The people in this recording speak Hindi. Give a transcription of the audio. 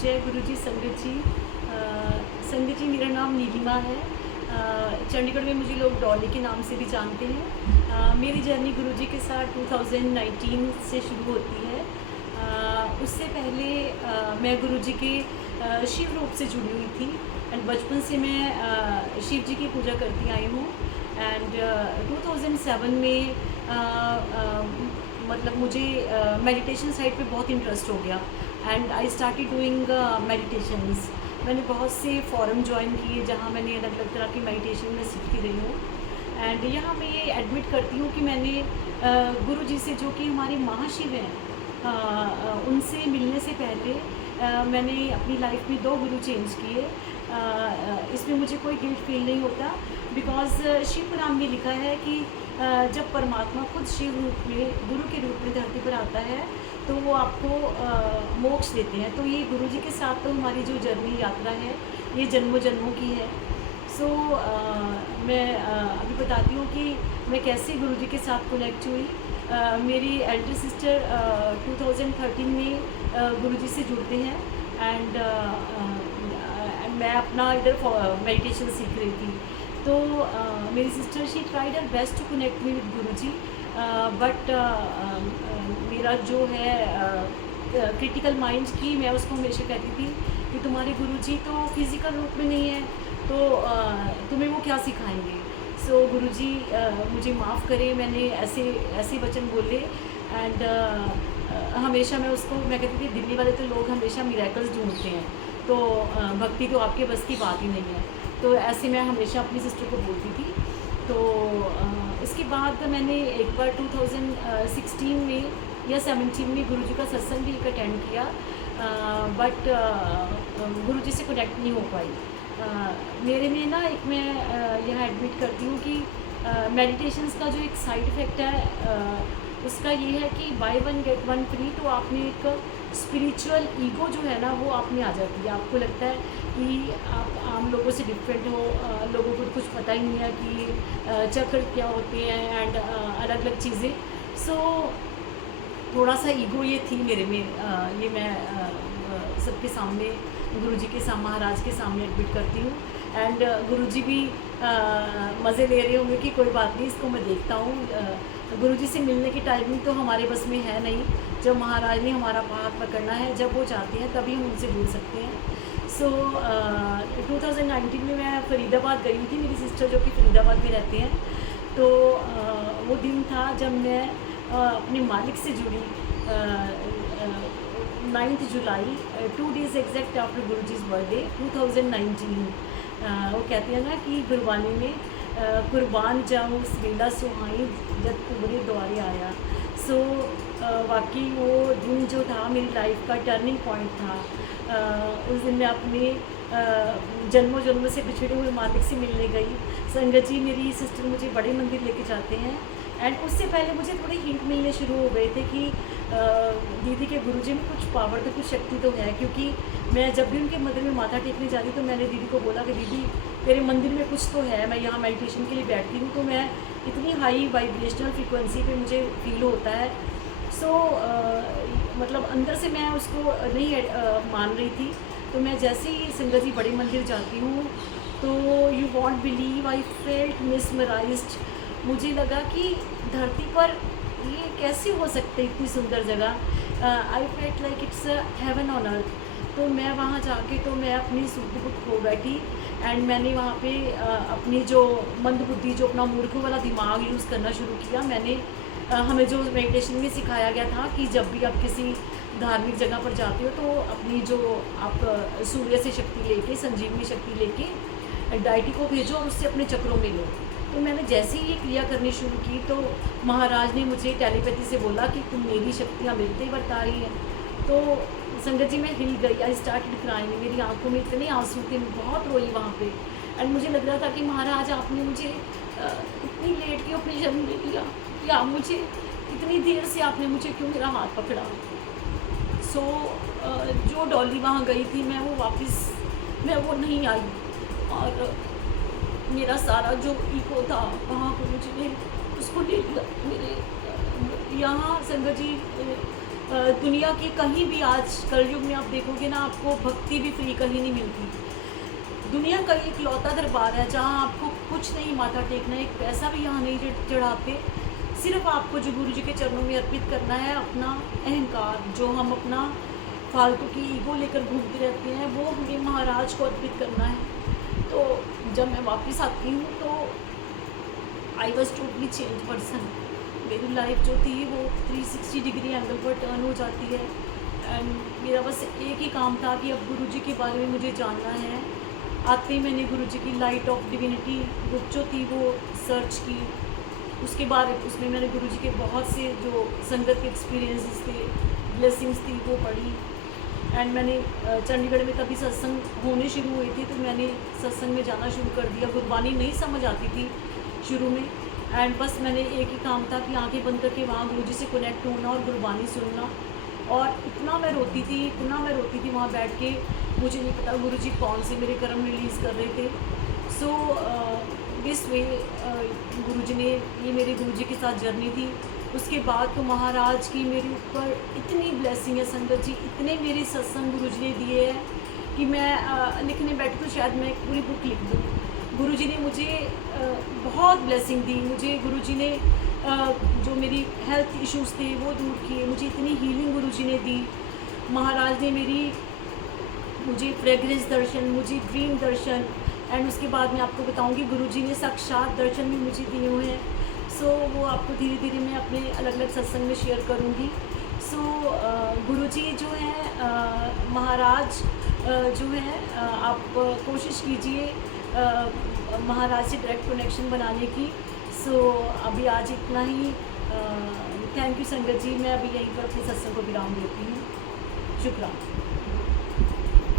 जय गुरु जी, संगत जी। संगत जी, मेरा नाम नीलिमा है। चंडीगढ़ में मुझे लोग डॉली के नाम से भी जानते हैं। मेरी जर्नी गुरु जी के साथ 2019 से शुरू होती है। उससे पहले मैं गुरु जी के शिव रूप से जुड़ी हुई थी एंड बचपन से मैं शिव जी की पूजा करती आई हूँ। एंड 2007 में मतलब मुझे मेडिटेशन साइड पे बहुत इंटरेस्ट हो गया and I started doing meditations. मैंने बहुत से फोरम ज्वाइन किए जहाँ मैंने अलग अलग तरह की मेडिटेशन में सीखती रही हूँ। एंड यहाँ मैं ये एडमिट करती हूँ कि मैंने गुरु जी से, जो कि हमारे महाशिव हैं, उनसे मिलने से पहले मैंने अपनी लाइफ में 2 गुरु चेंज किए। इसमें मुझे कोई गिल्ट फील नहीं होता, बिकॉज़ शिव पुराण में लिखा है कि जब परमात्मा खुद शिव रूप में, गुरु के रूप में धरती पर आता है तो वो आपको मोक्ष देते हैं। तो ये गुरु जी के साथ तो हमारी जो जर्नी यात्रा है ये जन्मों जन्मों की है। सो मैं अभी बताती हूँ कि मैं कैसे गुरु जी के साथ कनेक्ट हुई। मेरी एल्डर सिस्टर 2013 में गुरु जी से जुड़ते हैं एंड मैं अपना इधर मेडिटेशन सीख रही थी। तो मेरी sister she tried her best to connect me with Guru ji, but मेरा जो है क्रिटिकल माइंड की, मैं उसको हमेशा कहती थी कि तुम्हारे गुरु जी तो फिज़िकल रूप में नहीं है, तो तुम्हें वो क्या सिखाएंगे। सो गुरु जी मुझे माफ़ करें, मैंने ऐसे वचन बोले एंड हमेशा मैं कहती थी दिल्ली वाले तो लोग हमेशा मिरेकल्स ढूंढते हैं, तो भक्ति तो आपके बस की बात ही नहीं है। तो ऐसे मैं हमेशा अपनी सिस्टर को बोलती थी। तो इसके बाद मैंने एक बार 2016 में या 17 में गुरु जी का सत्संग भी एक अटेंड किया, बट गुरु जी से कनेक्ट नहीं हो पाई। मेरे में ना एक मैं यह एडमिट करती हूँ कि मेडिटेशंस का जो एक साइड इफ़ेक्ट है उसका ये है कि बाय 1 गेट 1 फ्री। तो आपने एक स्पिरिचुअल ईगो जो है ना वो आप में आ जाती है। आपको लगता है कि आप आम लोगों से डिफरेंट हो, लोगों को कुछ पता ही नहीं है कि चक्र क्या होते हैं एंड अलग अलग चीज़ें। सो थोड़ा सा ईगो ये थी मेरे में। ये मैं सबके सामने, गुरु जी के सामने, महाराज के सामने एडमिट करती हूँ एंड गुरु जी भी मज़े ले रहे होंगे कि कोई बात नहीं, इसको मैं देखता हूँ। गुरु जी से मिलने की टाइमिंग तो हमारे बस में है नहीं। जब महाराज ने हमारा हाथ पकड़ना है, जब वो चाहते हैं तभी हम उनसे जुड़ सकते हैं। सो 2019 में मैं फरीदाबाद गई थी, मेरी सिस्टर जो कि फरीदाबाद में रहते हैं। तो वो दिन था जब मैं अपने मालिक से जुड़ी। 9 जुलाई, 2 डेज़ एग्जैक्ट आफ्टर गुरु जीज़ बर्थडे 2019। वो कहते हैं ना कि गुरबानी में कुर्बान जाऊँ उस वेला सुहाई जब तुम्हारे द्वारे आया। सो वाकई वो दिन जो था मेरी लाइफ का टर्निंग पॉइंट था। उस दिन मैं अपने जन्मों जन्मों से बिछड़े हुए मालिक से मिलने गई। संगत जी, मेरी सिस्टर मुझे बड़े मंदिर लेके जाते हैं एंड उससे पहले मुझे थोड़े हिंट मिलने शुरू हो गए थे कि दीदी के गुरुजी में कुछ पावर तो, कुछ शक्ति तो है। क्योंकि मैं जब भी उनके मंदिर में माथा टेकने जाती तो मैंने दीदी को बोला कि दीदी तेरे मंदिर में कुछ तो है, मैं यहाँ मेडिटेशन के लिए बैठती हूँ तो मैं इतनी हाई वाइब्रेशनल फ्रिक्वेंसी पे मुझे फील होता है। सो मतलब अंदर से मैं उसको नहीं मान रही थी। तो मैं जैसे ही संगत जी बड़े मंदिर जाती हूँ तो you won't believe, I felt mesmerised. मुझे लगा कि धरती पर ये कैसे हो सकते इतनी सुंदर जगह। I felt like it's heaven on earth. तो मैं वहाँ जाके तो मैं अपनी सुध बुद्ध खो बैठी एंड मैंने वहाँ पे अपनी जो मंद बुद्धि, जो अपना मूर्ख वाला दिमाग यूज़ करना शुरू किया। मैंने हमें जो मेडिटेशन में सिखाया गया था कि जब भी आप किसी धार्मिक जगह पर जाते हो तो अपनी जो आप सूर्य से शक्ति लेके, संजीवनी शक्ति लेके डायटी को भेजो और उससे अपने चक्रों में लो। तो मैंने जैसे ही ये क्रिया करनी शुरू की तो महाराज ने मुझे टेलीपैथी से बोला कि तुम मेरी शक्तियाँ मेरे पे बरता रही हैं। तो संगत जी मैं हिल गई, आई स्टार्टेड क्राइंग। मेरी आंखों में इतने आंसू थे, मैं बहुत रोई वहाँ पे एंड मुझे लग रहा था कि महाराज आपने मुझे इतनी लेट के अपने जन्म दे दिया कि आप मुझे इतनी देर से आपने मुझे क्यों मेरा हाथ पकड़ा। सो जो डॉली वहाँ गई थी मैं वो नहीं आई और मेरा सारा जो ईगो था वहाँ पर मुझे उसको ले लिया। मेरे यहाँ संगत जी दुनिया के कहीं भी आज कलयुग में आप देखोगे ना, आपको भक्ति भी फ्री कहीं नहीं मिलती। दुनिया का एक लौता दरबार है जहाँ आपको कुछ नहीं माथा टेकना, एक पैसा भी यहाँ नहीं चढ़ाते। सिर्फ आपको जो गुरु जी के चरणों में अर्पित करना है अपना अहंकार, जो हम अपना फालतू की ईगो लेकर घूमते रहते हैं, वो हमें महाराज को अर्पित करना है। तो जब मैं वापस आती हूँ तो I was totally change person. मेरी लाइफ जो थी वो 360 डिग्री एंगल पर टर्न हो जाती है। एंड मेरा बस एक ही काम था कि अब गुरुजी के बारे में मुझे जानना है। आते ही मैंने गुरुजी की लाइट ऑफ डिविनिटी बुक जो थी वो सर्च की। उसके बाद उसमें मैंने गुरुजी के बहुत से जो संगत के एक्सपीरियंसेस थे, ब्लेसिंग्स थी, वो पढ़ी। एंड मैंने चंडीगढ़ में तभी सत्संग होने शुरू हुए थे, तो मैंने सत्संग में जाना शुरू कर दिया। गुरबानी नहीं समझ आती थी शुरू में, एंड बस मैंने एक ही काम था कि आंखें बंद करके वहाँ गुरुजी से कनेक्ट होना और गुरबानी सुनना। और इतना मैं रोती थी वहाँ बैठ के। मुझे नहीं पता गुरुजी कौन से मेरे कर्म रिलीज़ कर रहे थे। सो दिस वे गुरुजी ने, ये मेरे गुरुजी के साथ जर्नी थी। उसके बाद तो महाराज की मेरे ऊपर इतनी ब्लेसिंग है संगत जी, इतने मेरे सत्संग गुरुजी ने दिए हैं कि मैं लिखने बैठी तो शायद मैं एक पूरी बुक लिख दूँ। गुरुजी ने मुझे बहुत ब्लेसिंग दी। मुझे गुरुजी ने जो मेरी हेल्थ इश्यूज़ थे वो दूर किए। मुझे इतनी हीलिंग गुरुजी ने दी। महाराज ने मुझे फ्रेग्रेंस दर्शन, मुझे ड्रीम दर्शन, एंड उसके बाद मैं आपको बताऊंगी गुरुजी ने साक्षात दर्शन भी मुझे दिए हुए हैं। सो वो आपको धीरे धीरे मैं अपने अलग अलग सत्संग में शेयर करूंगी। सो गुरुजी जो है महाराज जो है आप कोशिश कीजिए महाराज से डायरेक्ट कनेक्शन बनाने की। सो अभी आज इतना ही। थैंक यू संगत जी। मैं अभी यहीं पर अपने सत्संग को विराम देती हूँ। शुक्रिया।